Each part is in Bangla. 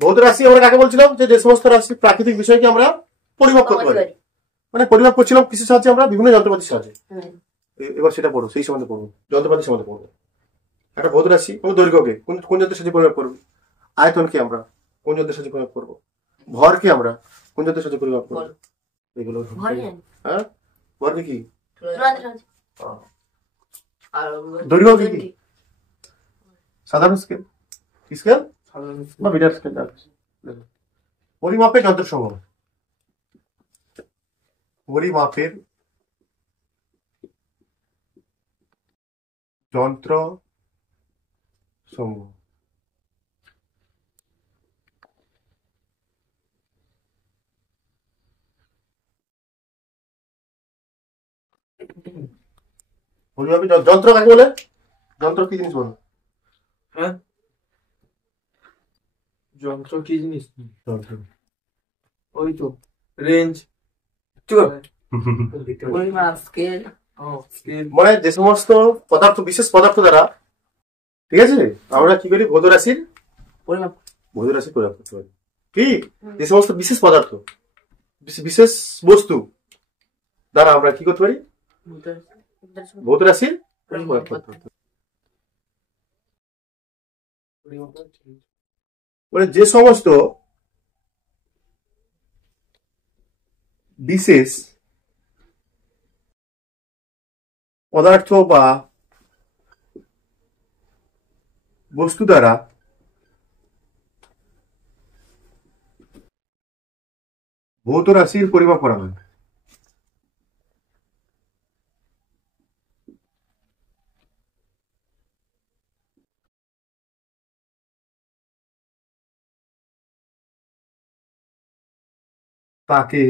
ভৌত রাশি আমরা কাকে বলছিলাম, যে সমস্ত রাশি প্রাকৃতিক বিষয়কে আমরা পরিমাপ করতে পারি, মানে পরিমাপ করছিলাম কিসের সাহায্যে, আমরা বিভিন্ন যন্ত্রপাতির সাহায্যে। এবার সেটা পড়ো, সেই সম্বন্ধে পড়বো, যন্ত্রপাতির সম্বন্ধে পড়বো। একটা ভৌত রাশি কোন দৈর্ঘ্যকে কোন যন্ত্রের সাহায্যে পরিমাপ করবো, আয়তনকে আমরা কোন যন্ত্রের সাহায্যে পরিমাপ করবো, ভরকে আমরা কোন যন্ত্রের সাহায্যে পরিমাপ করবো, এগুলো। হ্যাঁ, ভরকে কি, দৈর্ঘ্য কি, সাধারণ স্কেল, স্কেল বা মিটার স্কেল। পরিমাপের যন্ত্র সমূহ, পরিমাপের যন্ত্র সমূহ। পরিমাপের যন্ত্র কাকে বলে, যন্ত্র কি জিনিস বলো? হ্যাঁ, যন্ত্র কি জিনিস? যন্ত্র ওই তো রেঞ্জ, মানে যে সমস্ত পদার্থ, বিশেষ পদার্থ দ্বারা, ঠিক আছে, আমরা কি করি, ভৌত রাশির পরিমাপ করতে পারি। ঠিক, যে সমস্ত বিশেষ পদার্থ, বিশেষ বস্তু দ্বারা আমরা কি করতে পারি, ভৌত রাশির পরিমাপ করতে পারি। মানে যে সমস্ত বিশেষ পদার্থ বা বস্তু দ্বারা ভৌত রাশির পরিমাপ করা হয়, তাকে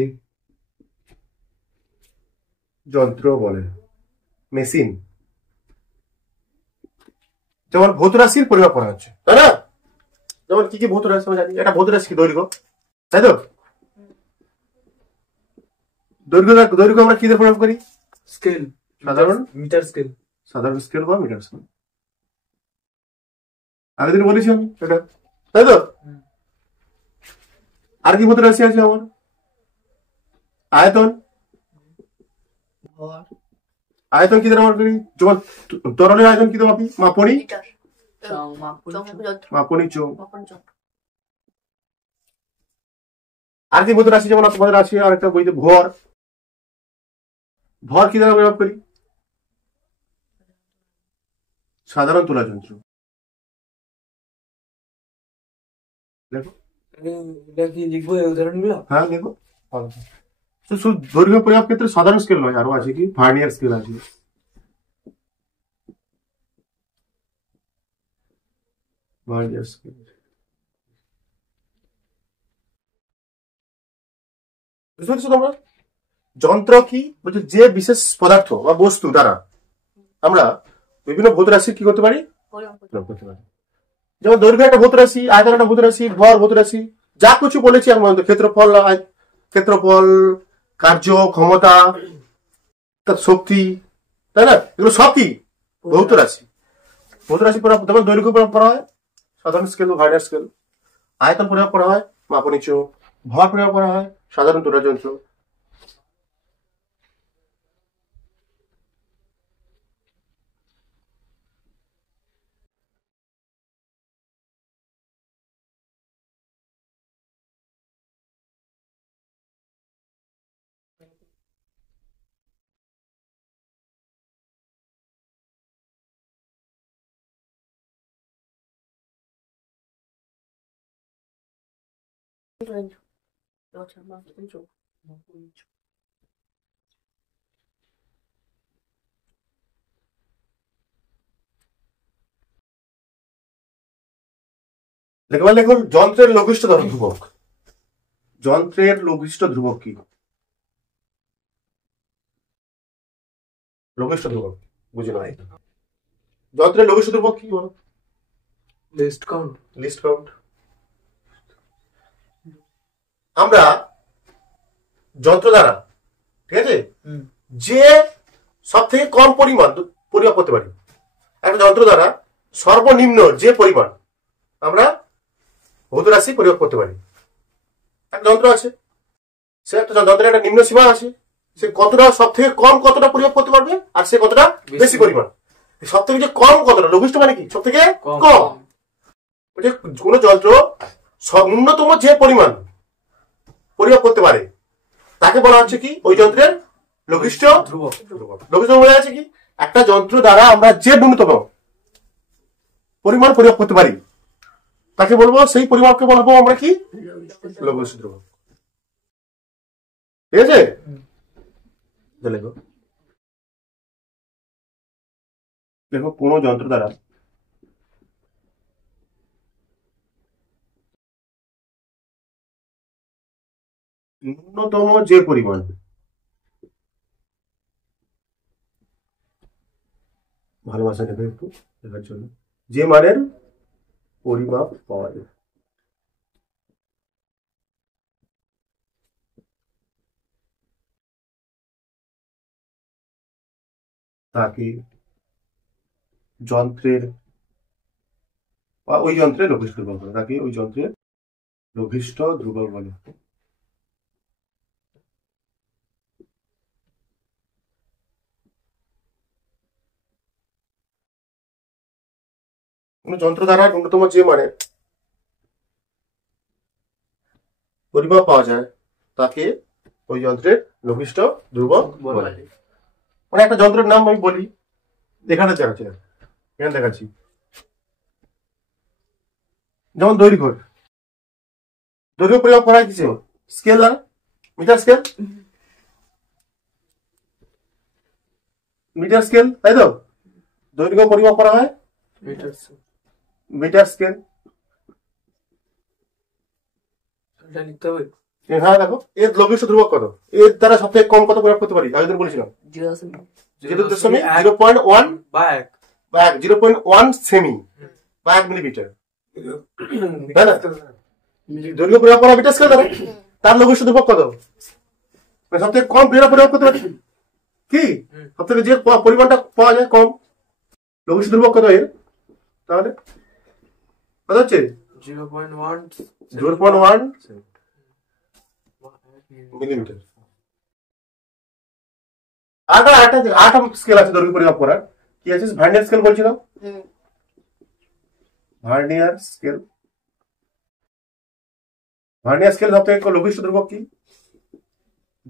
যন্ত্র বলে, মেশিন। যেমন ভৌত রাশির পরিমাপ করা হচ্ছে, তাই না? যেমন কি কি ভৌত রাশি আমরা জানি, একটা ভৌত রাশি দৈর্ঘ্য, তাই তো? দৈর্ঘ্য আমরা কি দিয়ে পরিমাপ করি, স্কেল, সাধারণ মিটার স্কেল, সাধারণ স্কেল বা মিটার স্কেল। আগের দিন বলেছি আমি এটা, তাই তো? আর কি ভৌত রাশি আছে আমার, আয়তন। আয়তন কি দ্বারা মাপ করি, যেমন তরলের আয়তন কি মাপি, মাপনি চোখ। আর কি ভৌত রাশি, যেমন তোমাদের আছে আর একটা বইতে ভর, ভর কি দ্বারা মাপ করি, সাধারণ তোলা যন্ত্র। দেখো, লিখবো উদাহরণগুলো। হ্যাঁ দেখো, শুধু দৈর্ঘ্য পরিমাপ ক্ষেত্রে সাধারণ স্কেল নয়, আরো আছে কি ভার্নিয়ার স্কেল আছে। ভার্নিয়ার স্কেল বুঝতে পারছো তোমরা? যন্ত্র কি বলছে, যে বিশেষ পদার্থ বা বস্তু দ্বারা আমরা বিভিন্ন ভৌত রাশি কি করতে পারি, যেমন দৈর্ঘ্য একটা ভৌত রাশি, আয়তন একটা ভৌত রাশি, ভর ভৌত রাশি, যা কিছু বলেছি আমি, ক্ষেত্রফল, কার্য, ক্ষমতা, শক্তি, তাই না, এগুলো সব কি ভৌত রাশি। ভৌত রাশি যেমন দৈর্ঘ্য পরিমাপ করা হয় সাধারণ স্কেল বা ভার্নিয়ার স্কেল, আয়তন পরিমাপ করা হয় মাপনি চোখ, ভর পরিমাপ করা হয় সাধারণ তোলা যন্ত্র। লেখুন যন্ত্রের লঘিষ্ঠ ধ্রুবক। যন্ত্রের লঘিষ্ঠ ধ্রুবক কি, লঘিষ্ঠ ধ্রুবক বুঝে নয়, যন্ত্রের লঘিষ্ঠ ধ্রুবক কি বলো, লিস্ট কাউন্ট। আমরা যন্ত্র দ্বারা, ঠিক আছে, যে সব থেকে কম পরিমাণ পরিমাপ করতে পারি, একটা যন্ত্র দ্বারা সর্বনিম্ন যে পরিমাণ আমরা ভৌত রাশি পরিমাপ করতে পারি। একটা যন্ত্র আছে, সে একটা যন্ত্রের একটা নিম্ন সীমা আছে, সে কতটা সব থেকে কম কতটা পরিমাপ করতে পারবে, আর সে কতটা বেশি পরিমাণ। সব থেকে যে কম কতটা, লঘিষ্ঠ মানে কি সব থেকে কম। কোন যন্ত্র ন্যূনতম যে পরিমাণ পরিমাপ করতে পারে তাকে বলা হচ্ছে কি ওই যন্ত্রের লঘিষ্ঠ ধ্রুবক। লঘিষ্ঠ বলা আছে কি একটা যন্ত্র দ্বারা আমরা যে ন্যূনতম পরিমাণ পরিমাপ করতে পারি তাকে বলবো, সেই পরিমাপকে বলবো আমরা কি লঘিষ্ঠ ধ্রুবক। ঠিক আছে, দেখো কোন যন্ত্র দ্বারা ন্যূনতম যে পরিমাণ, ভালোবাসা নেবে একটু দেখার জন্য, যে মানের পরিমাপ পাওয়া যায় তাকে যন্ত্রের বা ওই যন্ত্রের লঘিষ্ঠ ধ্রুবক বলে, তাকে ওই যন্ত্রের লঘিষ্ঠ ধ্রুবক বলে। কোন যন্ত্র দ্বারা ন্যূনতম যে মানে পরিমাপ পাওয়া যায় তাকে ওই যন্ত্রের লঘিষ্ঠ ধ্রুবক বলে। মানে একটা যন্ত্রের নাম আমি বলি, এখানে দেখাচ্ছি, এখানে দেখাচ্ছি, যেমন দৈর্ঘ্য পরিমাপ করা হয় কিছু স্কেল দ্বারা, মিটার স্কেল, মিটার স্কেল, তাই তো? দৈর্ঘ্য পরিমাপ করা হয় মিটার স্কেল। হ্যাঁ দেখো, এর লঘিষ্ঠ ধ্রুবক কত, এর দ্বারা সব থেকে কম কত পরিমাপ করতে পারি, আগের দিন বলেছিলাম 0.1 বা 0.1 সেমি বা 1 মিলিমিটার, তাই না? দৈর্ঘ্য পরিমাপ করা মিটার স্কেল দ্বারা, তার লঘিষ্ঠ ধ্রুবক কত, সব থেকে কম পরিমাপ করতে পারি কি, সব থেকে যে পরিমাণটা পাওয়া যায় কম, লঘিষ্ঠ ধ্রুবক কত এর, তাহলে কত হচ্ছে 0.1 মিলিমিটার। আরেকটা স্কেল আছে দৈর্ঘ্য পরিমাপ করার, কি আছে, ভার্নিয়ার স্কেল বলছিলাম, ভার্নিয়ার স্কেল। ভার্নিয়ার স্কেল সব থেকে লঘিষ্ঠ ধ্রুবক কি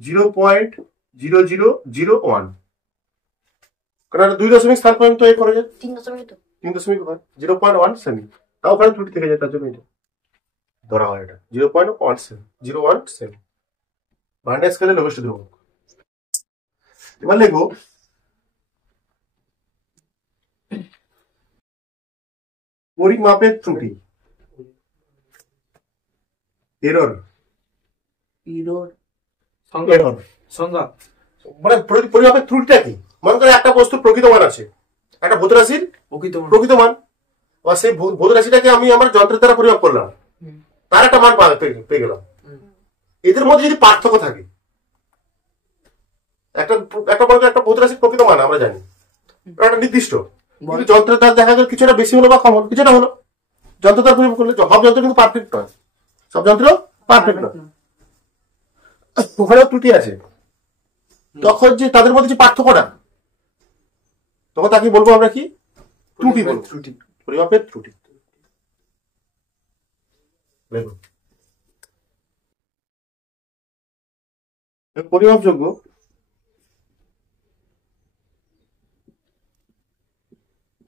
0.0001, কারণ 2 স্থান পর্যন্ত এ করা যায়, 3.1 সেমি, তাও ওখানে ত্রুটি থেকে যায়, তার জন্য এটা ধরা হয়, এটা 0.01 সেমি ভার্নিয়ার স্কেলের লঘিষ্ঠ ধ্রুবক। এবার লিখবো পরিমাপের ত্রুটি, এরর সংজ্ঞা, মানে পরিমাপের ত্রুটিটা কি, মনে করে একটা বস্তুর প্রকৃত মান আছে, একটা ভৌত রাশির প্রকৃত মান, বা সেই ভৌত রাশিটাকে আমি আমার যন্ত্রের দ্বারা পরিমাপ করলাম, তার একটা মান পেয়ে গেলাম। এদের মধ্যে যদি পার্থক্য থাকে, একটা ভৌত রাশির প্রকৃত মান আমরা জানি একটা নির্দিষ্ট, কিন্তু যন্ত্রের দ্বারা দেখা গেল কিছুটা বেশি হলো বা কম হলো, কিছুটা হলো, যন্ত্র দ্বারা পরিমাপ করলে সব যন্ত্র কিন্তু পারফেক্ট নয়, সব যন্ত্র পারফেক্ট নয়, ওখানেও ত্রুটি আছে। তখন যে তাদের মধ্যে যে পার্থক্যটা, তখন তাকে বলবো আমরা কি ত্রুটি বলবো, পরিমাপের ত্রুটি। পরিমাপযোগ্য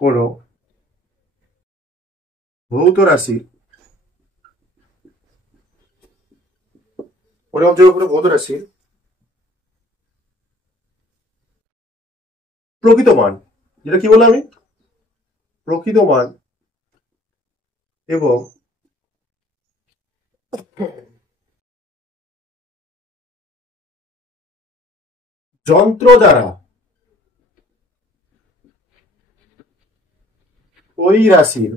কোন ভৌত রাশি, পরিমাপযোগ্য কোন ভৌত রাশি প্রকৃত মান, যেটা কি বললাম আমি, প্রকৃত মান এবং যন্ত্র দ্বারা ওই রাশির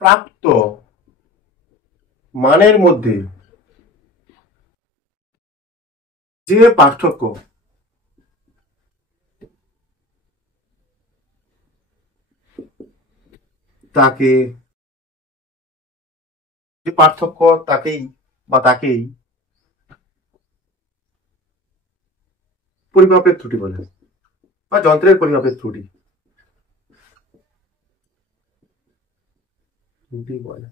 প্রাপ্ত মানের মধ্যে যে পার্থক্য তাকে, যে পার্থক্য তাকেই বা তাকেই পরিমাপের ত্রুটি বলে, বা যন্ত্রের পরিমাপের ত্রুটি বলে।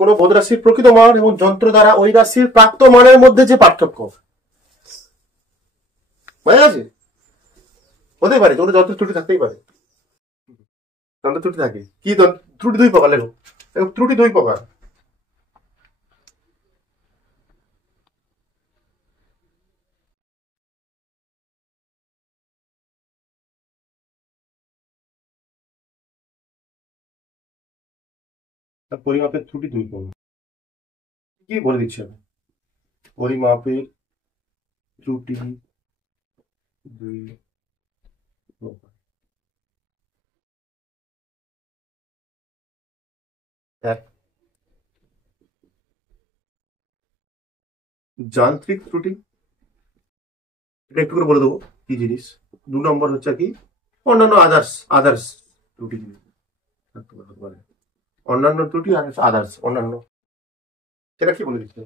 কোন বোধ রাশির প্রকৃত মান এবং যন্ত্র দ্বারা ওই রাশির প্রাপ্ত মানের মধ্যে যে পার্থক্য, বোঝা গেছে? হতেই পারে কোনো যন্ত্রের ত্রুটি থাকতেই পারে, যন্ত্রের ত্রুটি থাকে। কি ত্রুটি দুই প্রকার, লেখো ত্রুটি দুই প্রকার। পরিমাপের ত্রুটি দুই প্রকার, কি বলে দিচ্ছি আমি। পরিমাপের ত্রুটি দুই প্রকার। এক, যান্ত্রিক ত্রুটি, এটা একটু করে বলে দেবো কি জিনিস। 2 নম্বর হচ্ছে কি অন্যান্য আদার্স ত্রুটি থাকতে পারে, অন্যান্য ত্রুটি আর আদার্স অন্যান্য, সেটা কি বলে দিচ্ছে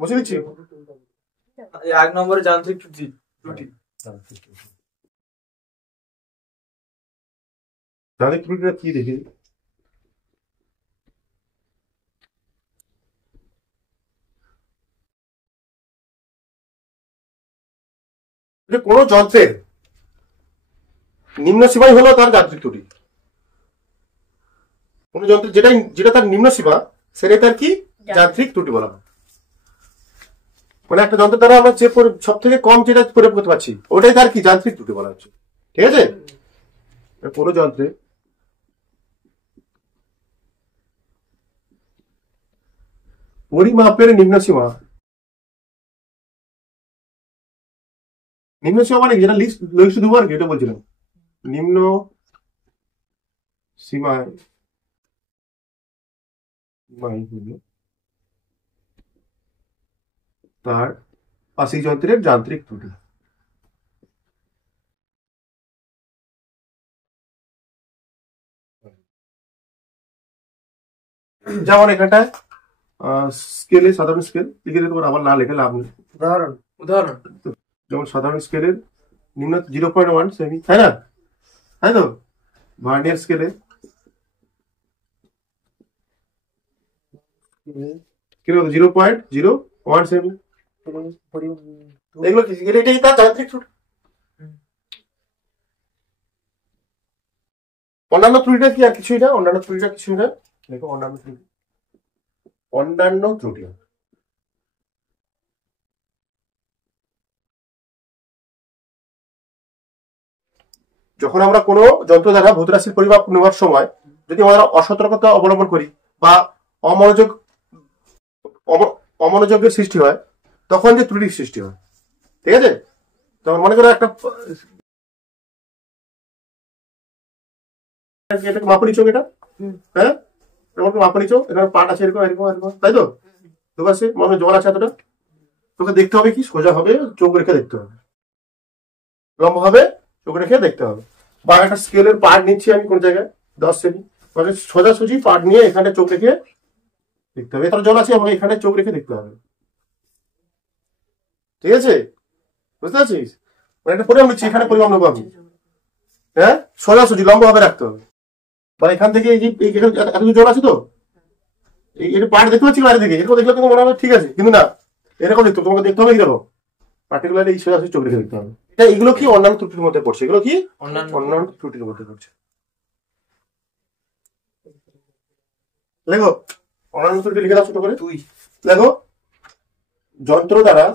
বুঝে দিচ্ছি। 1 নম্বরে যান্ত্রিক ত্রুটি। যান্ত্রিক ত্রুটিটা কি দেখি, কোন যন্ত্রের নিম্ন সীমাই হলো তার যান্ত্রিক ত্রুটি। কোন যন্ত্রের যেটা তার নিম্ন সীমা সেটাই তার কি যান্ত্রিক ত্রুটি বলা হয়। মানে একটা যন্ত্রের দ্বারা আমরা যে সব থেকে কম যেটা প্রয়োগ করতে পারছি ওটাই তার কি যান্ত্রিক ত্রুটি বলা হচ্ছে, ঠিক আছে? কোন যন্ত্রে পরিমাপের নিম্ন সীমা মানে যেটা লিস্ট দেবো আর কি, এটা বলছিলাম। নিম্ন সীমায় তার পাশি যন্ত্রের যান্ত্রিক ত্রুটি। যেমন এখানটায় স্কেলে, সাধারণ স্কেল লিখে দিতে পারো, আবার না লেখে লাভ নেই। উদাহরণ যেমন সাধারণ স্কেলের নিম্ন 0.1 সেমি, তাই না? তাই তো ভার্নিয়ার স্কেলে 0.01 সেমি। এগুলো কি এটাই তার যান্ত্রিক ত্রুটি। অন্যান্য ত্রুটিটা কি আর কিছুই না, অন্যান্য ত্রুটিটা কিছুই না। দেখো অন্যান্য ত্রুটি যখন আমরা কোনো যন্ত্র দ্বারা ভূত রাশির পরিমাপ নেওয়ার সময় যদি আমরা অসতর্কতা অবলম্বন করি বা অমনোযোগের সৃষ্টি হয়, তখন যে ত্রুটির সৃষ্টি হয়, ঠিক আছে? তখন মনে করো একটা মাপুনি চোখ, এটা হ্যাঁ মাপুনি চোখ, এখানে পাট আছে এরকম এরকম এরকম, তাই তো? তোর কাছে মনে জল আছে এতটা, তোকে দেখতে হবে কি সোজা হবে, চোখ রেখে দেখতে হবে, লম্বা হবে চোখ রেখে দেখতে হবে। বা একটা স্কেলের পার্ট নিচ্ছি আমি কোন জায়গায় 10 সেমি, মানে সোজাসুজি পার্ট নিয়ে এখানে চোখ রেখে দেখতে হবে। এতটা জল আছে আমাকে এখানে চোখ রেখে দেখতে হবে, ঠিক আছে? বুঝতে পারছিস? মানে একটা পরিমাপ নিচ্ছি, এখানে পরিমাপ নেবো আমি, হ্যাঁ সোজাসুজি লম্বা ভাবে রাখতে হবে। বা এখান থেকে এই যে এতটুকু জল আছে তো, এটা পার্ট দেখতে পাচ্ছি বাইরে থেকে, এরকম দেখলে কিন্তু মনে হবে ঠিক আছে, কিন্তু না, এরকম দেখতে তোমাকে দেখতে হবে এরকম পার্টিকুলার এই সোজাসুজি চোখ রেখে দেখতে হবে। এটা এগুলো কি অন্যান্য ত্রুটির মধ্যে পড়ছে, এগুলো কি অন্যান্য ত্রুটির মধ্যে পড়ছে। লেখো অন্যান্য ত্রুটি লিখে দাও ছোট করে। তুই লেখো যন্ত্র দ্বারা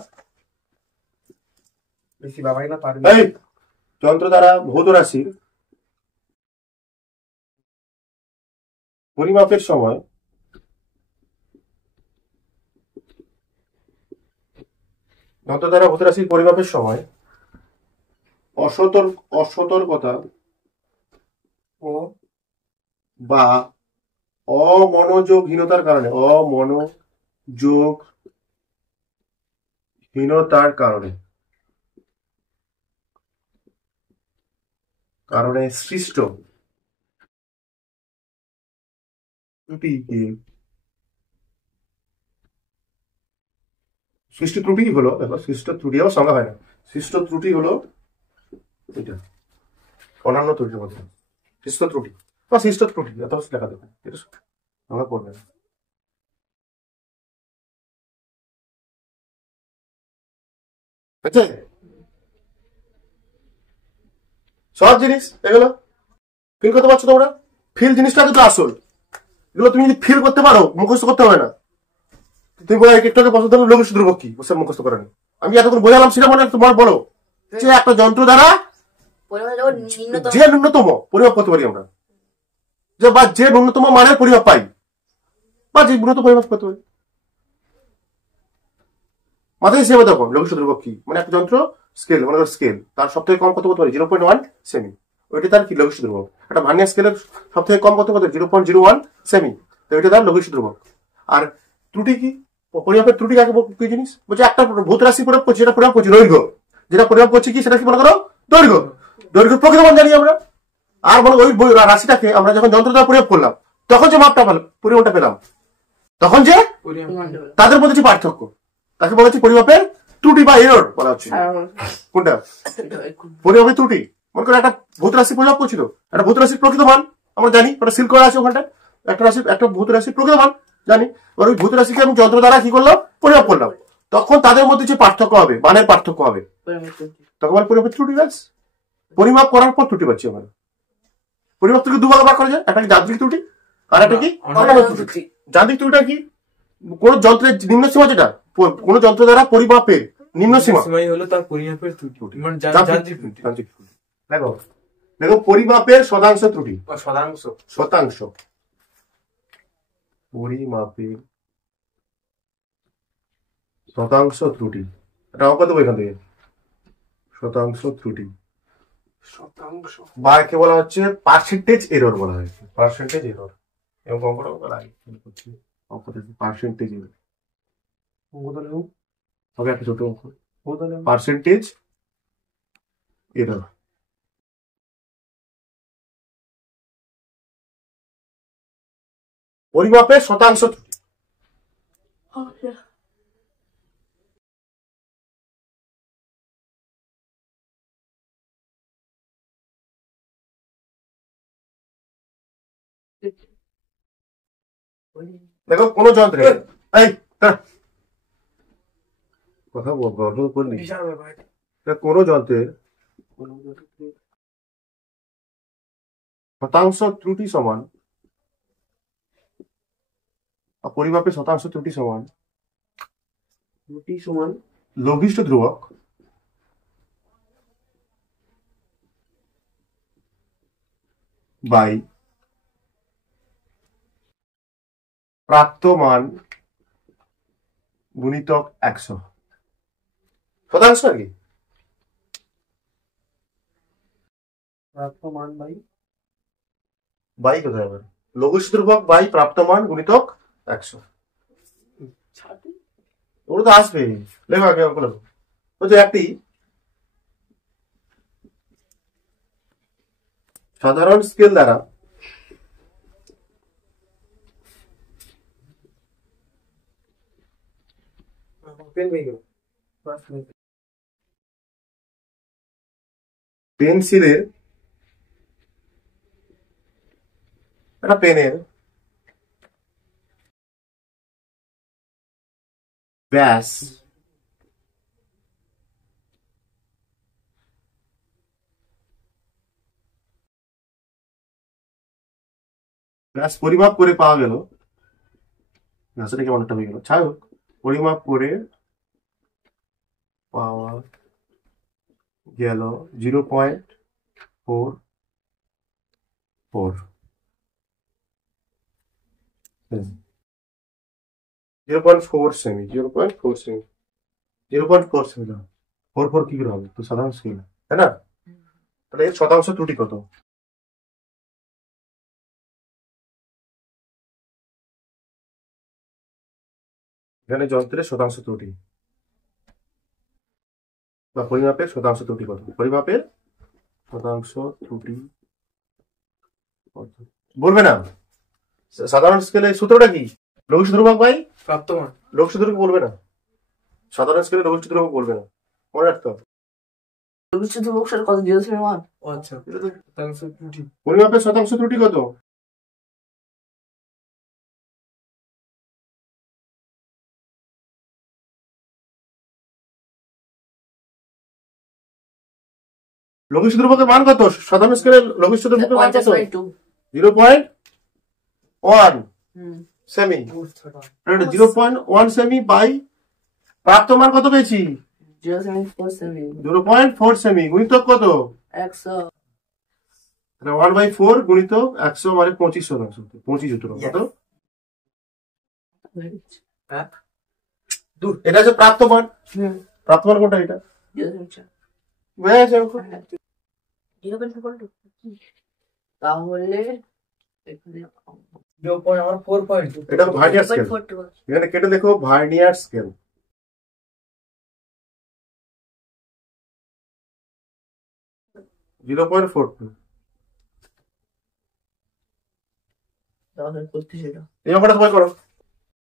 বেশি বাবাই না পারবি, যন্ত্র দ্বারা ভৌত রাশির পরিমাপের সময় যন্ত্র দ্বারা ভৌত রাশির পরিমাপের সময় অসতর্কতা ও বা অমনোযোগহীনতার কারণে কারণে সৃষ্ট ত্রুটি কি? সৃষ্ট ত্রুটি হলো, দেখো সৃষ্ট ত্রুটি আবার সংজ্ঞা হয় না। সৃষ্ট ত্রুটি হলো এটা অন্যান্য ত্রুটির মধ্যে সৃষ্ট ত্রুটি বা সৃষ্ট ত্রুটি এত লেখা দেবে, এটা সংজ্ঞা পড়বে না। বুঝছে? সহজ জিনিস এগুলো ফিল করতে পারছো তোমরা? ফিল জিনিসটা কিন্তু আসল। এগুলো তুমি যদি ফিল করতে পারো মুখস্থ করতে হবে না। তুমি বলো একটু পছন্দ হলো লঘু ধ্রুবক কি, বসে মুখস্থ করে নি। আমি এতক্ষণ বোঝালাম সেটা মনে তোমার বলো যে একটা যন্ত্র দ্বারা যে ন্যূনতম পরিমাপ করতে পারি আমরা, যে বা যে ন্যূনতম মানের পরিমাপ পাই বা যে ন্যূনতম পরিমাপ করতে পারি। মাথায় হিসেবে দেখো লঘু ধ্রুবক কি, মানে একটা যন্ত্র স্কেল, মানে স্কেল তার সব থেকে কম কত করতে পারি 0.1 সেমি, ওইটা তার কি লঘু ধ্রুবক। একটা ভার্নিয়ার স্কেলের সব থেকে কম কত 0.01 সেমি, তো ওইটা তার লঘু ধ্রুবক। আর ত্রুটি কি, পরিমাপের ত্রুটি কাকে কি জিনিস বলছে? একটা ভূত রাশি পরিমাপ করছি, যেটা পরিমাপ করছি দৈর্ঘ্য, যেটা পরিমাপ করছি কি সেটা কি মনে করো দৈর্ঘ্য। দৈর্ঘ্য প্রকৃত মান জানি আমরা। আর বলো ওই রাশিটাকে আমরা যখন যন্ত্র দ্বারা পরিমাপ করলাম তখন যে মাপটা পরিমাপটা পেলাম, তখন যে তাদের মধ্যে যে পার্থক্য তাকে বলা হচ্ছে পরিমাপের ত্রুটি বা এরর বলা হচ্ছে। কোনটা পরিমাপের ত্রুটি? মনে করো একটা ভূত রাশি পরিমাপ করছিল, একটা ভূত রাশির প্রকৃত মান আমরা জানি, ওটা সিল করা আছে ওখানটায়, একটা ভূত রাশির প্রকৃত মান জানি। ওই ভূত রাশিকে আমি যন্ত্র দ্বারা কি করলাম পরিমাপ করলাম, তখন তাদের মধ্যে যে পার্থক্য হবে, মানের পার্থক্য হবে, তখন পরিমাপের ত্রুটি। ব্যাস, পরিমাপ করার পর ত্রুটি পাচ্ছি আমরা। পরিমাপ থেকে দুভাগে ভাগ করা যায়, একটা কি যান্ত্রিক ত্রুটি আর একটা কি অন্যান্য ত্রুটি। যান্ত্রিক ত্রুটিটা কি? কোন যন্ত্রের নিম্ন সীমা, যেটা কোন যন্ত্র দ্বারা পরিমাপের নিম্ন সীমা হলো তার পরিমাপের ত্রুটি, মানে যান্ত্রিক ত্রুটি। দেখো দেখো পরিমাপের শতাংশ ত্রুটি, শতাংশ শতাংশ পরিমাপের শতাংশ ত্রুটি, এটা অঙ্ক দেবো এখান থেকে। শতাংশ ত্রুটি শতাংশ বা একে বলা হচ্ছে পার্সেন্টেজ এরর বলা হয়, পার্সেন্টেজ এরর। এবং অঙ্কটা করছি পার্সেন্টেজ এরর, হবে একটা ছোট অঙ্ক, পার্সেন্টেজ এরর। পরিমাপের শতাংশ ত্রুটি। দেখো কোন যন্ত্রে এই কথা গল্প করলি, কোন যন্ত্রের শতাংশ ত্রুটি সমান, পরিমাপের শতাংশ ত্রুটি সমান লঘিষ্ঠ ধ্রুবক বাই প্রাপ্ত মান গুণিতক 100। শতাংশ আর কি প্রাপ্ত মান বাই কোথায় হবে? লঘিষ্ঠ ধ্রুবক বাই প্রাপ্ত মান গুণিতক 100। ওগুলো তো আসবে, লেখো আগে অঙ্ক লেখো। বলছে একটি সাধারণ স্কেল দ্বারা পেন্সিলের একটা পেনের ব্যাস পরিমাপ করে পাওয়া গেল, সেটা কেমন একটা হয়ে গেল, যাই হোক পরিমাপ করে পাওয়া গেল 0.44 0.4 সেমি, 0.4 সেমি, 0.4 সেমি না 4 কি করে হবে? তো সাধারণ স্কেল, তাই না? তাহলে এর শতাংশ ত্রুটি কত? এখানে যন্ত্রের শতাংশ ত্রুটি বা পরিমাপের শতাংশ ত্রুটি কত? পরিমাপের শতাংশ ত্রুটি বলবে না। সাধারণ স্কেলে সূত্রটা কি? লঘিষ্ঠ ধ্রুবক বাই প্রাপ্তমান। লঘিষ্ঠ ধ্রুবক বলবে না, সাধারণ স্কেলে লঘিষ্ঠ ধ্রুবক বলবে না, মনে রাখতে হবে। লঘিষ্ঠ ধ্রুবক স্যার কত? 0.1। আচ্ছা, শতাংশ ত্রুটি। পরিমাপের শতাংশ ত্রুটি কত? লঘিষ্ঠ ধ্রুবকের মান কত? সাধারণ স্কেলে লঘিষ্ঠ ধ্রুবকের মান কত? 0.1 সেমি। 0.1 সেমি বাই প্রাপ্ত মান কত পেয়েছি? 0.4 সেমি গুণিতক কত? 100। 1/4 গুণিতক 100 মানে 25 শতাংশ। 25 হতো কত? এটা হচ্ছে প্রাপ্ত মান। প্রাপ্ত মান কোনটা? এটা তাহলে এটা ভার্নিয়ার স্কেল। এখানে কেটে দেখো ভার্নিয়ার স্কেল।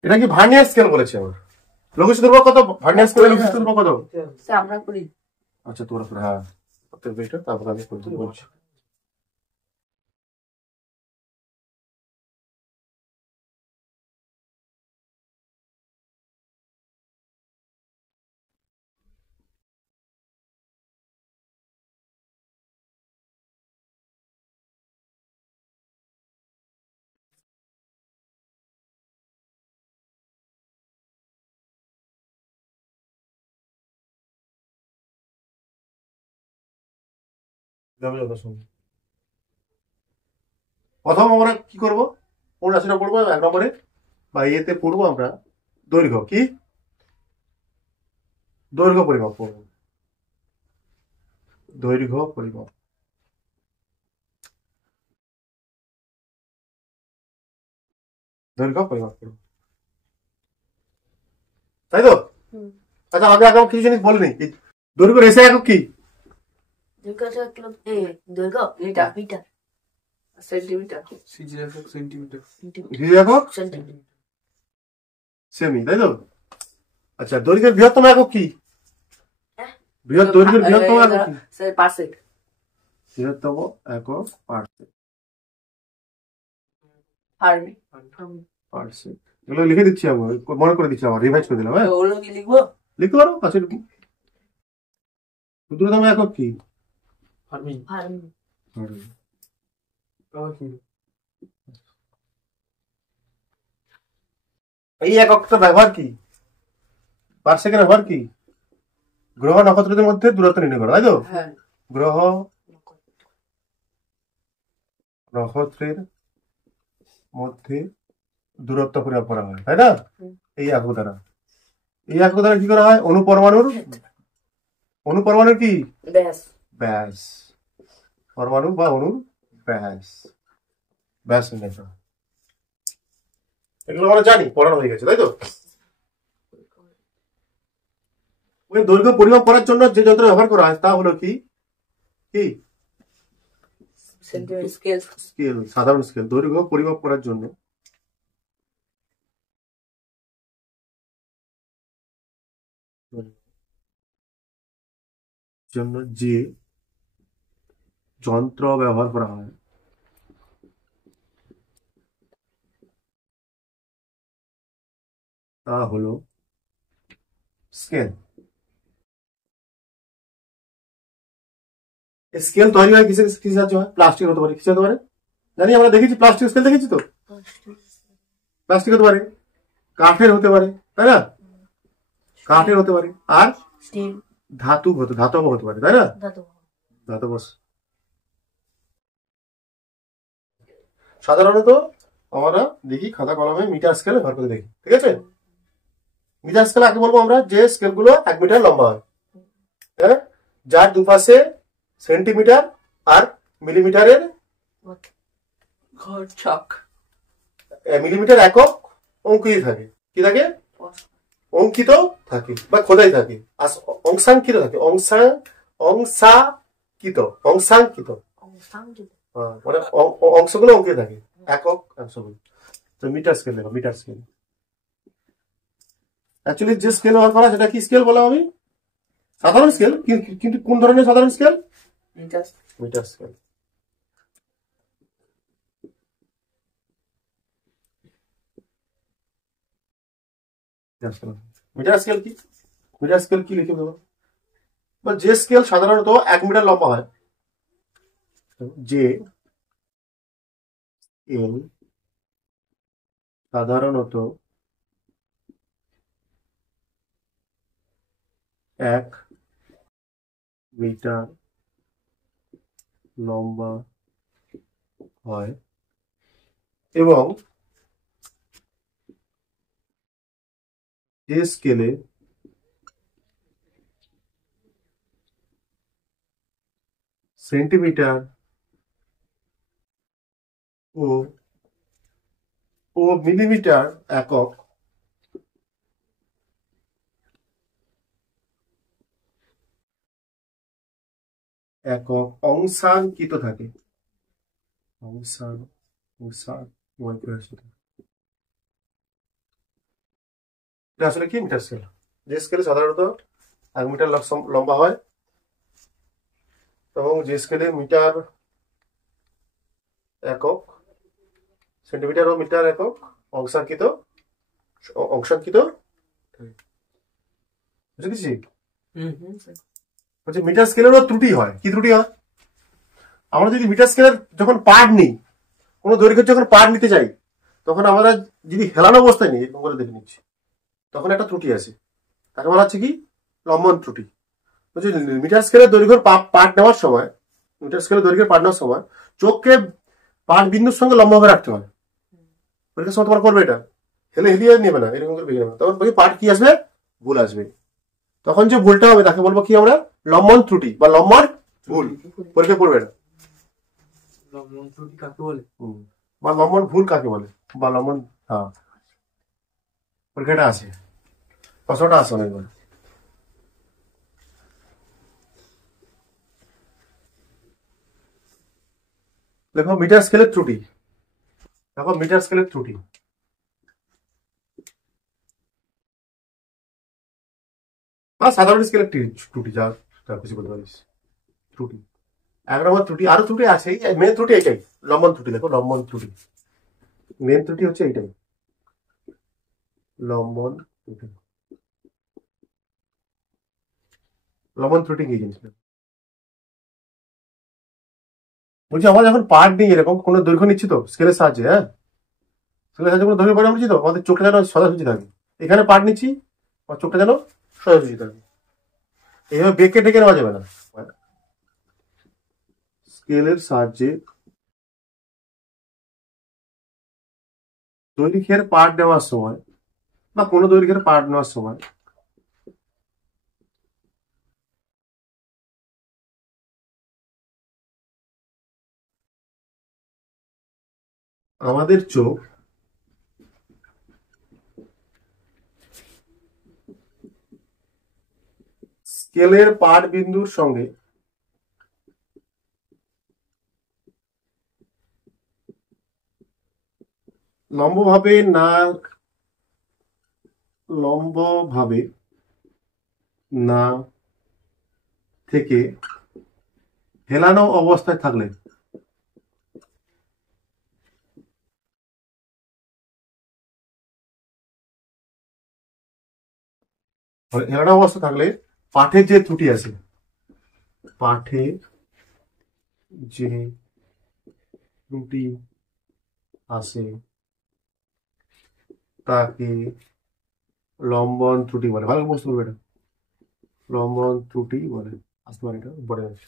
এটা কি ভার্নিয়ার স্কেল বলেছে আমার? লঘিষ্ঠ ধ্রুবক কত? ভার্নিয়ার স্কেলে লঘিষ্ঠ ধ্রুবক কত? আমরা করি। আচ্ছা তোরা হ্যাঁ তারপর আমি বলছি। প্রথম আমরা কি করবো? কোন রাশিটা পড়বো? 1 নম্বরে বা এতে পড়বো আমরা দৈর্ঘ্য। কি দৈর্ঘ্য পরিমাপ করবো? দৈর্ঘ্য পরিমাপ। দৈর্ঘ্য পরিমাপ করবো, তাই তো? আচ্ছা আগে আগে কিছু জিনিস বলিনি। দৈর্ঘ্য রেসে একক কি? দৈর্ঘ্য মিটার মিটার সেন্টিমিটার সিজি একক সেন্টিমিটার একক সেমি, তাই তো? আচ্ছা দৈর্ঘ্যের বৃহত্তম একক কি? দৈর্ঘ্যের বৃহত্তম একক কি? পারসেন্ট। বৃহত্তম একক পারসেন্ট। পারসেন্ট এগুলো লিখে দিচ্ছি, আমি মনে করে দিচ্ছি, আমার রিভাইজ করে দিলাম। হ্যাঁ ওগুলো কি লিখবো? লিখতে পারো। আচ্ছা ক্ষুদ্রতম একক কি? ফার্মিং। এই এককটা ব্যবহার কি? পারসেকের ব্যবহার কি? গ্রহ নক্ষত্রদের মধ্যে দূরত্ব নির্ণয় করা, তাই তো? গ্রহ নক্ষত্রের মধ্যে দূরত্ব পরিমাপ করা হয়, তাই না? এই একক দ্বারা। এই একক দ্বারা কি করা হয়? অনুপরমাণুর কি ব্যাস। পরমাণু বা অণুর ব্যাস নির্ণয় করা। এগুলো আমরা জানি, পড়ানো হয়ে গেছে, তাই তো? দৈর্ঘ্য পরিমাপ করার জন্য যে যন্ত্র ব্যবহার করা হয় তা হলো কি? কি স্কেল, সাধারণ স্কেল। দৈর্ঘ্য পরিমাপ করার জন্য যে যন্ত্র ব্যবহার করা হয় তা হলো স্কেল। স্কেল তৈরি হয় কিসের সাহায্যে হয়? প্লাস্টিক হতে পারে। কিসে হতে পারে জানি, আমরা দেখেছি প্লাস্টিক স্কেল, দেখেছি তো। প্লাস্টিক হতে পারে, কাঠের হতে পারে, তাই না? কাঠের হতে পারে, আর ধাতব হতে পারে, তাই না? ধাতব। সাধারণত আমরা দেখি খাতা কলমে মিটার স্কেলে ব্যবহার করে দেখি, ঠিক আছে? মিটার স্কেল আগে বলবো আমরা যে স্কেলগুলো 1 মিটার লম্বা হয়, হ্যাঁ, যার দুপাশে সেন্টিমিটার আর মিলিমিটারের মিলিমিটার একক অঙ্কিত থাকে। কি থাকে? অঙ্কিত থাকে বা খোদাই থাকে, আর অংশাঙ্কিত থাকে। অংশাঙ্কিত, অংশাঙ্কিত, অংশাঙ্কিত। মানে অংশগুলো অঙ্কে থাকে, একক অংশগুলো। তো মিটার স্কেল দেখো, মিটার স্কেল অ্যাকচুয়ালি যে স্কেল ব্যবহার করা সেটা কি স্কেল বলা আমি? সাধারণ স্কেল। কিন্তু কোন ধরনের সাধারণ scale? Metre. Metre scale. Metre scale কি? মিটার স্কেল কি লিখে দেবো? যে স্কেল সাধারণত 1 মিটার লম্বা হয়, যে স্কেল সাধারণত 1 মিটার লম্বা হয় এবং যে স্কেলে সেন্টিমিটার ও মিলিমিটার একক অংশাঙ্কিত থাকে। এটা আসলে কি? Metre scale. যে স্কেলে সাধারণত 1 মিটার লম্বা হয় এবং যে স্কেলে মিটার একক, সেন্টিমিটার ও মিটার একক অংশাঙ্কিত বুঝেছি? বলছে মিটার স্কেলেরও ত্রুটি হয়। কি ত্রুটি হয়? আমরা যদি মিটার স্কেলের যখন পার্ট নিই, কোনো দৈর্ঘ্যের যখন পার্ট নিতে চাই, তখন আমরা যদি হেলানো অবস্থায় নিই, এরকম করে দেখে নিচ্ছি, তখন একটা ত্রুটি আছে। তাকে বলা হচ্ছে কি? লম্বন ত্রুটি। বলছি মিটার স্কেলের দৈর্ঘ্যের পার্ট নেওয়ার সময়, চোখকে পার্ট বিন্দুর সঙ্গে লম্বভাবে রাখতে হয়। পরীক্ষার সময় তোমার করবে এটা, হেলিয়ে নেবে না, এরকম করে ভেঙে নেবে, তখন পার্ট কি আসবে? ভুল আসবে। তখন যে ভুলটা হবে তাকে বলবো কি আমরা? লম্বন ত্রুটি বা লম্বন ভুল। পরীক্ষা করবে এটা। লম্বন ত্রুটি কাকে বলে? বা লম্বন ভুল কাকে বলে, বা লম্বন, হ্যাঁ পরীক্ষাটা আছে, প্রশ্নটা আছে অনেকবার। দেখো মিটার স্কেলের ত্রুটি, বা সাধারণ স্কেলের ত্রুটি, যা কিছু বলতে পারিস ত্রুটি। 1 নম্বর ত্রুটি, আরো ত্রুটি আছে, মেন ত্রুটি এইটাই, লম্বন ত্রুটি। দেখো লম্বন ত্রুটি, মেন ত্রুটি হচ্ছে এইটাই, লম্বন ত্রুটি। লম্বন ত্রুটি কি জিনিস? বলছি আমরা যখন পার্ট নিই, এরকম কোনো দৈর্ঘ্য নিচ্ছি তো স্কেলের সাহায্যে, হ্যাঁ স্কেলের সাহায্যে কোনো দৈর্ঘ্য পরিমাপ নিচ্ছি তো, আমাদের চোখটা যেন সোজাসুজি থাকে। এখানে পার্ট নিচ্ছি, আমার চোখটা যেন সোজাসুজি থাকে, এইভাবে বেঁকে টেকে নেওয়া যাবে না। স্কেলের সাহায্যে দৈর্ঘ্যের পার্ট নেওয়ার সময় বা কোনো দৈর্ঘ্যের পার্ট নেওয়ার সময় আমাদের চোখ স্কেলের পার্ট বিন্দুর সঙ্গে লম্বভাবে না থেকে হেলানো অবস্থায় থাকলে, হেলানো অবস্থা থাকলে পাঠের যে ত্রুটি আছে, তাকে লম্বন ত্রুটি বলে। ভালো বুঝতে পারবে এটা, লম্বন ত্রুটি বলে। আসতে পারে এটা পড়ে যাচ্ছে,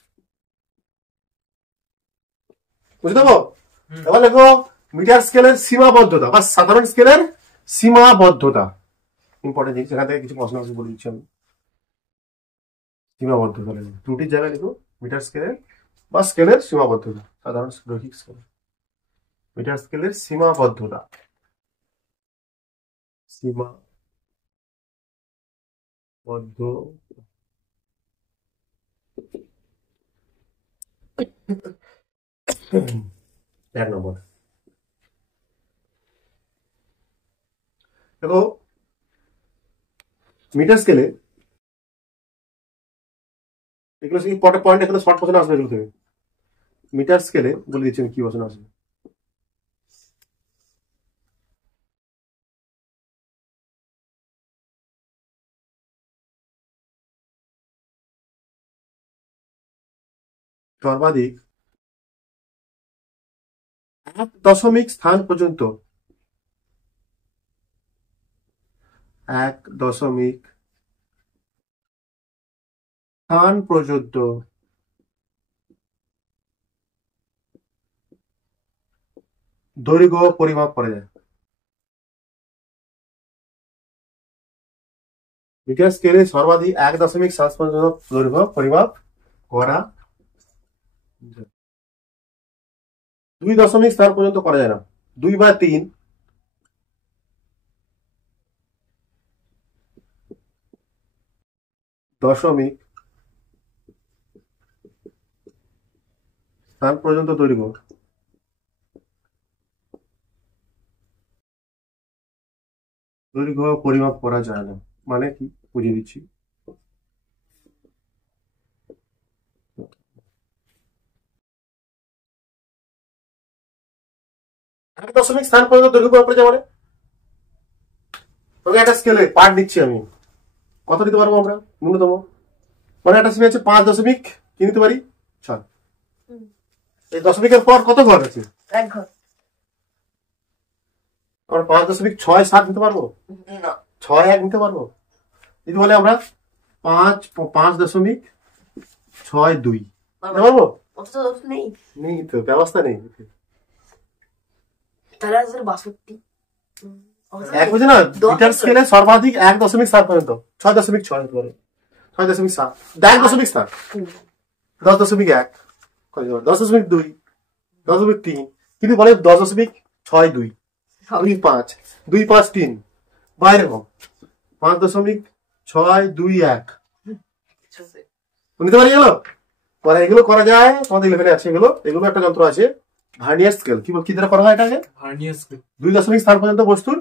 বুঝতে পারবো? এবার দেখো মিটার স্কেলের সীমাবদ্ধতা বা সাধারণ স্কেলের সীমাবদ্ধতা, ইম্পর্টেন্ট জিনিস। এখান থেকে কিছু প্রশ্ন আছে বলে দিচ্ছি আমি। সীমাবদ্ধতা লিখো, ত্রুটির জায়গায় লিখো মিটার স্কেলের বা স্কেলের সীমাবদ্ধতা, সাধারণ রৈখিক স্কেল। মিটার স্কেলের সীমাবদ্ধতা, এক নম্বর দেখো, মিটার স্কেলে এগুলো পয়েন্ট এখানে শর্ট কোশ্চেন আসবে। এগুলো থেকে মিটার স্কেলে বলে দিচ্ছি আমি কি কোশ্চেন আসবে। সর্বাধিক 1 দশমিক স্থান পর্যন্ত 1 দশমিক স্থান পর্যন্ত দৈর্ঘ্য পরিমাপ করা যায়। মিটার স্কেলে সর্বাধিক 1 দশমিক 7 পর্যন্ত দৈর্ঘ্য পরিমাপ করা যায়। 2 দশমিক স্থান পর্যন্ত করা যায় না। 2 বা 3 দশমিক স্থান পর্যন্ত দৈর্ঘ্য পরিমাপ করা যায় না। মানে কি বুঝিয়ে দিচ্ছি। 1 দশমিক স্থান পর্যন্ত দৈর্ঘ্য পরিমাপ করা যায় মানে তোকে একটা স্কেলে পার্ট দিচ্ছি আমি, কত দিতে পারবো আমরা ন্যূনতম? মানে একটা স্কেলে আছে 5 দশমিক কি নিতে পারি 6। এই দশমিকের পর কত ঘর আছে? এক ঘর। আমরা 5.67 নিতে পারবো না, 6 নিতে পারবো? যদি বলে আমরা 5.62 নিতে পারবো? অত তো নেই। নেই তো, ব্যবস্থা নেই। তাহলে আসলে 62। এক বুঝে না, মিটার স্কেলে সর্বাধিক 1.7 পর্যন্ত 6.6 হতে পারে, 6.7 1.7, 10.1, 10.2, 10.3, কিন্তু বলে 10.62, 2.5, 2.5, 3 বা এরকম 5.621 নিতে পারি। এগুলো পরে এগুলো করা যায়, তোমাদের 11-এ আছে এগুলো। এগুলো একটা যন্ত্র আছে ভার্নিয়ার স্কেল। কি দ্বারা করা হয় এটাকে? Vernier scale. 2 দশমিক স্থান পর্যন্ত বস্তুর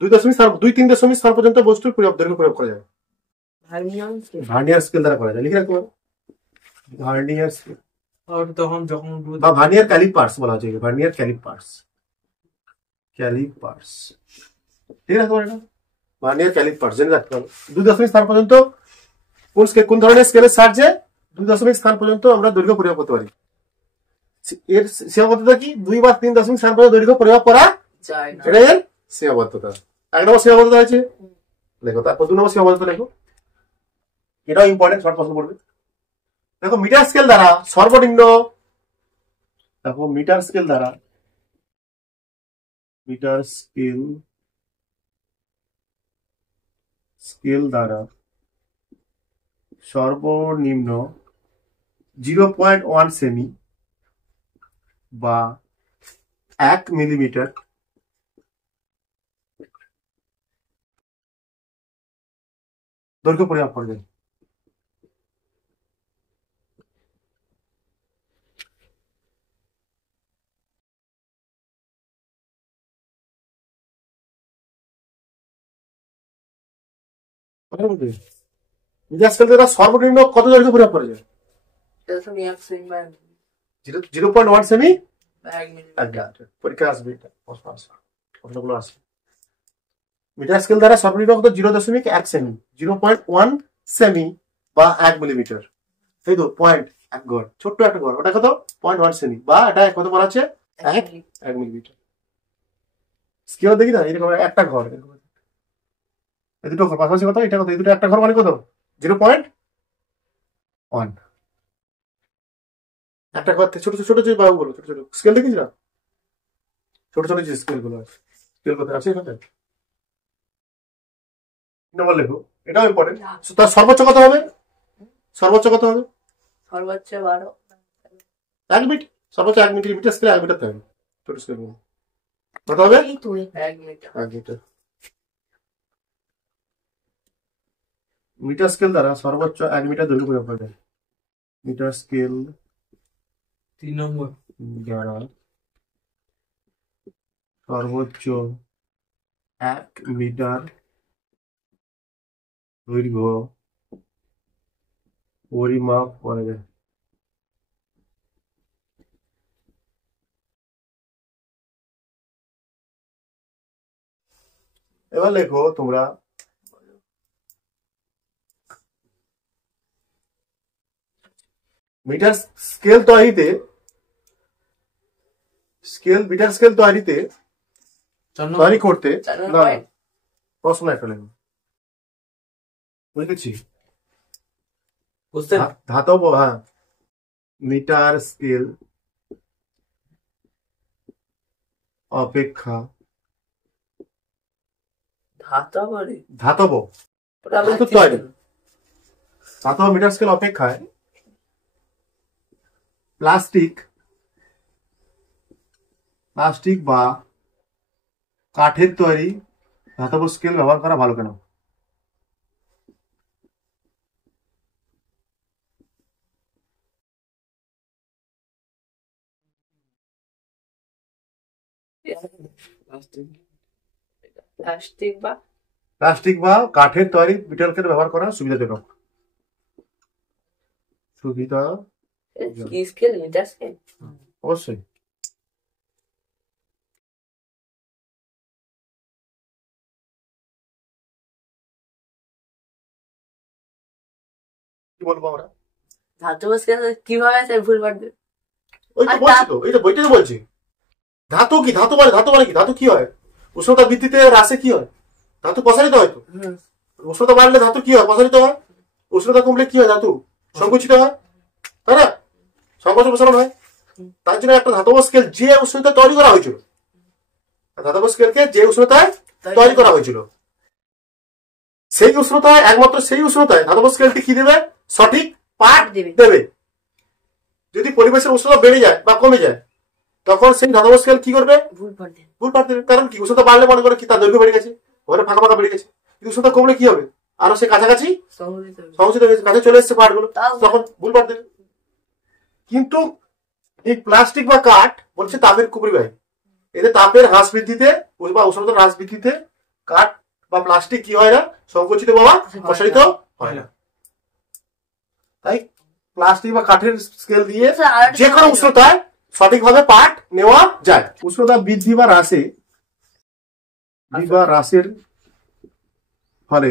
2.3 দশমিক স্থান পর্যন্ত বস্তুর দৈর্ঘ্য প্রয়োগ করা যায়। ভার্নিয়ার স্কেল দ্বারা করা যায়। লিখে রাখতে পারো ভার্নিয়ার স্কেল। আর তখন যখন বা ভার্নিয়ার ক্যালিপার্স বলা হচ্ছে, ভার্নিয়ার ক্যালিপার্স। ঠিক আছে, এটা ভার্নিয়ার ক্যালিপার্স জেনে রাখতে পারো। 2 দশমিক স্থান পর্যন্ত কোন ধরনের স্কেলের সাহায্যে 2 দশমিক স্থান পর্যন্ত আমরা দৈর্ঘ্য পরিমাপ করতে পারি। এর সীমাবদ্ধতা কি? 2 বা 3 দশমিক স্থান পর্যন্ত দৈর্ঘ্য পরিমাপ করা যায় না, এটা এর সীমাবদ্ধতা। 1 নম্বর সীমাবদ্ধতা আছে দেখো, তারপর 2 নম্বর সীমাবদ্ধতা দেখো, এটাও ইম্পর্টেন্ট, শর্ট প্রশ্ন পড়বে। দেখো মিটার স্কেল দ্বারা সর্বনিম্ন, দেখো মিটার স্কেল দ্বারা সর্বনিম্ন 0.1 সেমি বা 1 মিলিমিটার দৈর্ঘ্য পরিমাপ করা যায়। মিটার স্কেল দ্বারা সর্বনিম্ন কত দৈর্ঘ্য পরিমাপ করা যায়? 0.1 সেমি, 1 মিলিমিটার। পরীক্ষা আসবে এটা, প্রশ্নগুলো আসবে। মিটার স্কেল দ্বারা সর্বনিম্ন কত? 0.1 সেমি, 0.1 সেমি বা 1 মিলিমিটার। এই তো পয়েন্ট, এক ঘর, ছোট্ট একটা ঘর, ওটা কত? 0.1 সেমি বা এটা কত বলা আছে? 1 মিলিমিটার। স্কেল দেখি না, এরকম একটা ঘর, এই দুটো ঘর পাশাপাশি কত? এটা কত? এই দুটো একটা ঘর মানে কত? 0.1। একটা ঘর থেকে ছোট ছোট যে বাহুগুলো, ছোট ছোট স্কেল দেখিস না, ছোট ছোট যে স্কেল গুলো আছে, স্কেল কোথায় আছে? এখানে নম্বর লেখো, এটাও ইম্পর্টেন্ট। তার সর্বোচ্চ কত হবে? সর্বোচ্চ 12 1 মিটার, সর্বোচ্চ 1 মিটার। মিটার স্কেলে 1 মিটার থাকবে, ছোট স্কেল কত হবে? 1 মিটার। মিটার স্কেল দ্বারা সর্বোচ্চ 1 মিটার দৈর্ঘ্য পরিমাপ করা যায়। মিটার স্কেল 3 নম্বর দ্বারা সর্বোচ্চ 1 মিটার দৈর্ঘ্য পরিমাপ করা যায়। এবার লেখো তোমরা মিটার স্কেল তৈরিতে মিটার স্কেল তৈরি করতে না, প্রশ্ন একটা লেখো। বুঝেছি? ধাতব, হ্যাঁ, মিটার স্কেল অপেক্ষা ধাতব মিটার স্কেল অপেক্ষায় প্লাস্টিক বা কাঠের তৈরি ধাতব স্কেল ব্যবহার করা ভালো কেন? প্লাস্টিক বা কাঠের তৈরি মিটার স্কেল ব্যবহার করা সুবিধাজনক। অবশ্যই। কি বলবো আমরা? ধাতব স্কেল কিভাবে আছে ভুল পারবে? ওই তো বলছি তো, এই তো বইটাই তো বলছি। ধাতু কি? ধাতু মানে কি? ধাতু কি হয়? উষ্ণতা বৃদ্ধিতে হ্রাসে কি হয়? ধাতু প্রসারিত হয় তো। উষ্ণতা বাড়লে ধাতু কি হয়? প্রসারিত হয়। উষ্ণতা কমলে কি হয়? ধাতু সংকুচিত হয়, তাই না? সংকোচন প্রসারণ হয়। তার জন্য একটা ধাতব স্কেল যে উষ্ণতায় তৈরি করা হয়েছিল, ধাতব স্কেলকে যে উষ্ণতায় তৈরি করা হয়েছিল, সেই উষ্ণতায়, একমাত্র সেই উষ্ণতায় ধাতব স্কেলটি কি দেবে? সঠিক পাঠ দেবে। যদি পরিবেশের উষ্ণতা বেড়ে যায় বা কমে যায়, তখন সেই ধাতব স্কেল কি করবে? ভুল পাঠ দেবে। কারণ কি? উষ্ণতা বাড়লে মনে করে কি তার দৈর্ঘ্য বেড়ে গেছে, ঘরে ফাঁকা ফাঁকা বেড়ে গেছে। কিন্তু উষ্ণতা কমলে কি হবে? আরো সে কাছাকাছি সংযোজিত হয়ে কাছে চলে এসছে পাঠগুলো, তখন ভুল পাঠ দেবে। কিন্তু এই প্লাস্টিক বা কাঠ বলছে তাপের কুপরিবাহী, এতে তাপের হ্রাস বৃদ্ধিতে বা উষ্ণতার হ্রাস বৃদ্ধিতে কাঠ বা প্লাস্টিক কি হয় না? সংকুচিত বা প্রসারিত হয় না। তাই প্লাস্টিক বা কাঠের স্কেল দিয়ে যে কোনো উষ্ণতায় সঠিকভাবে পাঠ নেওয়া যায়। উষ্ণতা বৃদ্ধি বা হ্রাসের ফলে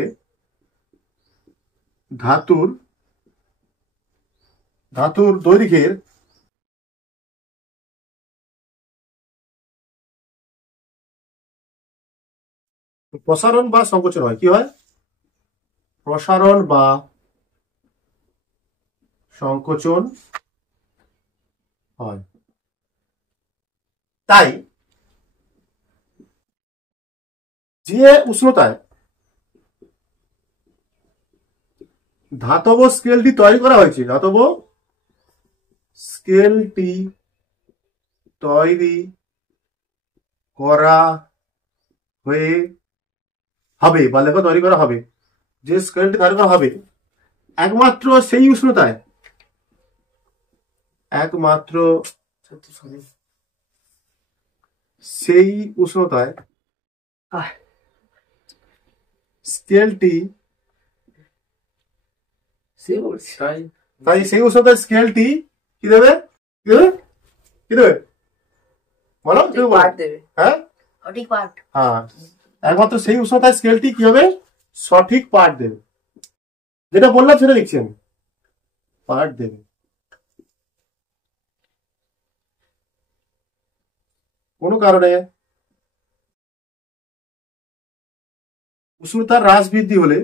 ধাতুর দৈর্ঘ্যের প্রসারণ বা সংকোচন হয়। কি হয়? প্রসারণ বা সংকোচন হয়। তাই যে উষ্ণতায় ধাতব স্কেলটি তৈরি করা হয়েছে, ধাতব স্কেলটি তৈরি করা হয়ে হবে বা লেখা তৈরি করা হবে, যে স্কেলটি তৈরি করা হবে একমাত্র সেই উষ্ণতায়, স্কেলটি, তাই সেই উষ্ণতায় স্কেলটি কি দেবে? কি দেবে বলো? হ্যাঁ, হ্যাঁ, একমাত্র সেই উষ্ণতায় স্কেলটি কি হবে? সঠিক পাঠ দেবে। যেটা বললাম সেটা লিখছি আমি, পাঠ দেবে। কোনো কারণে উষ্ণতার হ্রাস বৃদ্ধি হলে,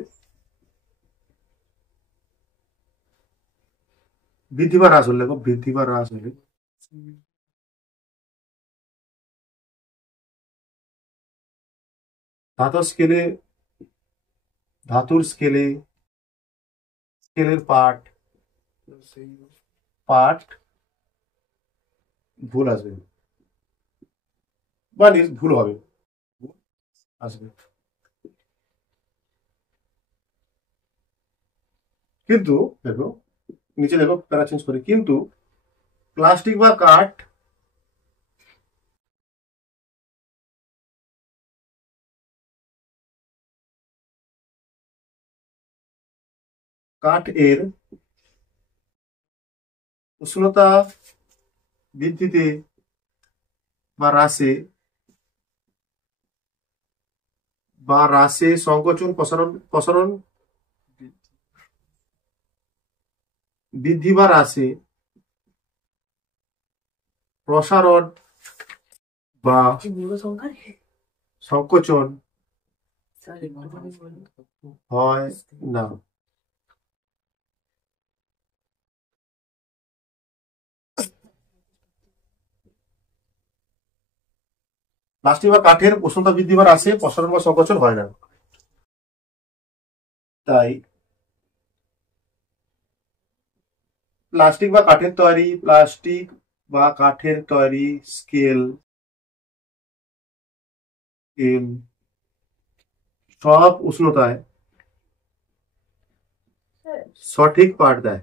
বৃদ্ধি বা হ্রাস হলে ধাতুর স্কেলের পাঠ ভুল আসবে বা ভুল হবে, আসবে। কিন্তু দেখো নিচে দেখো, প্যারা চেঞ্জ করে, কিন্তু প্লাস্টিক বা কাঠ এর উষ্ণতা বৃদ্ধিতে বা হ্রাসে সংকোচন প্রসারণ বৃদ্ধি বা হ্রাসে প্রসারণ বা সংকোচন হয় না। প্লাস্টিক বা কাঠের উষ্ণতা বৃদ্ধি বা হ্রাসে প্রসারণ বা সংকোচন হয় না। তাই প্লাস্টিক বা কাঠের তৈরি স্কেল সব উষ্ণতায় সঠিক পাঠ দেয়।